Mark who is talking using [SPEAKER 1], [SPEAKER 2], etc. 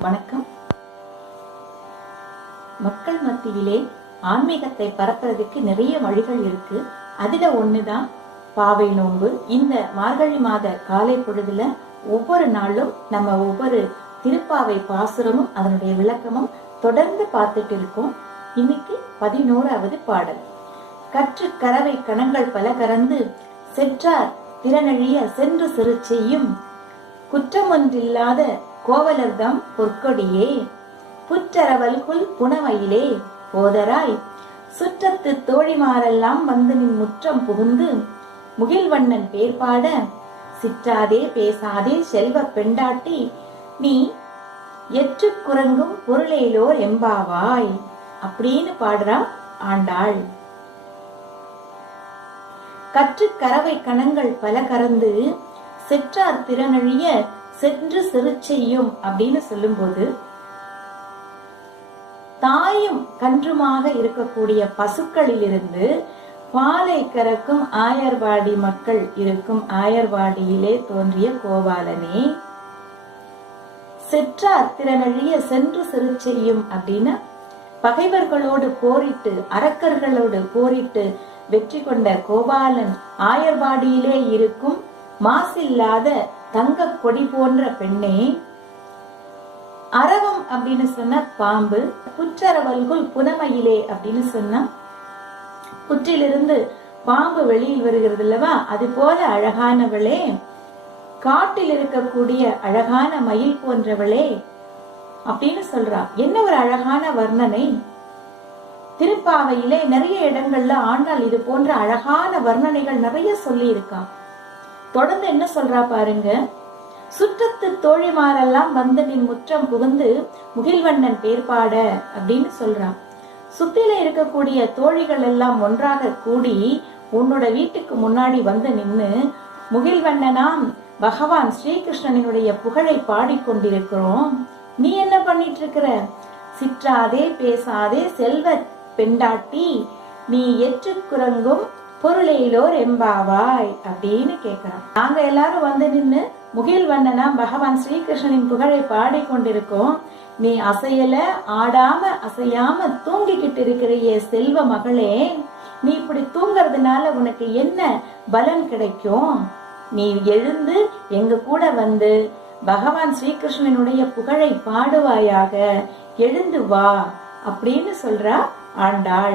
[SPEAKER 1] வணக்கம். மக்கள் மத்தியிலே ஆன்மீகத்தை பரப்புறதுக்கு நிறைய வழிகள் இருக்கு. அதுல ஒண்ணுதான் பாவை நோன்பு. இந்த மார்கழி மாத காலை பொழுதுல ஒவ்வொரு நாளும் நம்ம ஒவ்வொரு திருப்பாவை பாசுரமும் அதனுடைய விளக்கமும் தொடர்ந்து பார்த்துட்டு இருக்கோம். இன்னைக்கு பதினோராவது பாடல். கற்று கரவை கணங்கள் பல கறந்து செற்றார் திறனழிய சென்று சிறு செய்யும் குற்றமொன்றில்லாத கோவலர்தம் பொற்கொடியே. புற்றரவல்குல் புனமையிலே போதராய். சுற்றத்து தோழிமாரெல்லாம் வந்து நின் முற்றம் புகுந்து முகில்வண்ணன் பேர் பாட சிற்றாதே பேசாதே செல்வ பெண்டாட்டி நீ எற்று குரங்கும் பொருளேலோர் எம்பாவாய். அப்படின்னு பாடுறா ஆண்டாள். கற்று கறவை கணங்கள் பல கறந்து செற்றார் திறனழிய சென்று சிறு செய்யும் அப்படின்னு சொல்லும்போது தாயும் கன்றுமாக இருக்கக்கூடிய பசுக்களிலிருந்து பாலை கறக்கும் ஆயர்வாடி மக்கள் இருக்கும் ஆயர்வாடியிலே தோன்றிய கோபாலனே செற்ற திறனழிய சென்று சிறு செய்யும் அப்படின்னா பகைவர்களோடு போரிட்டு அரக்கர்களோடு போரிட்டு வெற்றி கொண்ட கோபாலன் ஆயர்வாடியிலே இருக்கும் மாசில்லாத தங்க கொடி போன்ற பெண்ணே. அரவம் அப்படின்னு சொன்ன பாம்பு புற்றரவல்குள் புனமையிலே அப்படின்னு சொன்னா புற்றிலிருந்து பாம்பு வெளியில் வருகிறது அல்லவா? அது போல அழகானவளே காட்டில் இருக்கக்கூடிய அழகான மயில் போன்றவளே அப்படின்னு சொல்றா. என்ன ஒரு அழகான வர்ணனை? திருப்பாவையிலே நிறைய இடங்கள்ல ஆண்டாள் இது போன்ற அழகான வர்ணனைகள் நிறைய சொல்லி இருக்கான் தொடர்ந்து என்ன சொல்றா பாருங்க? சுற்றத்து தோழிமாரெல்லாம் வந்து நின் முற்றம் புகுந்து முகில்வண்ணன் பேர் பாட அப்படின்னு சொல்றான் சுத்தில இருக்கக்கூடிய தோழிகள் எல்லாம் ஒன்றாக கூடி உன்னோட வீட்டுக்கு முன்னாடி வந்து நின்னு முகில்வண்ணனாம் பகவான் ஸ்ரீகிருஷ்ணனுடைய புகழை பாடிக்கொண்டிருக்கிறோம் நீ என்ன பண்ணிட்டு இருக்கிற சிற்றாதே பேசாதே செல்வ பெண்டாட்டி நீ எற்று குரங்கும் பொருளையிலோர் எம்பாவாய் அப்படின்னு கேட்கிறான் நாங்க எல்லாரும் வந்து நின்னு முகில் வண்ணனா பகவான் ஸ்ரீகிருஷ்ணனின் புகழை பாடிக்கொண்டிருக்கோம். நீ அசையல ஆடாம அசையாம தூங்கிக்கிட்டு இருக்கிறியே செல்வ மகளே. நீ இப்படி தூங்குறதுனால உனக்கு என்ன பலன் கிடைக்கும்? நீ எழுந்து எங்க கூட வந்து பகவான் ஸ்ரீகிருஷ்ணனுடைய புகழை பாடுவாயாக. எழுந்து வா அப்படின்னு சொல்றா ஆண்டாள்.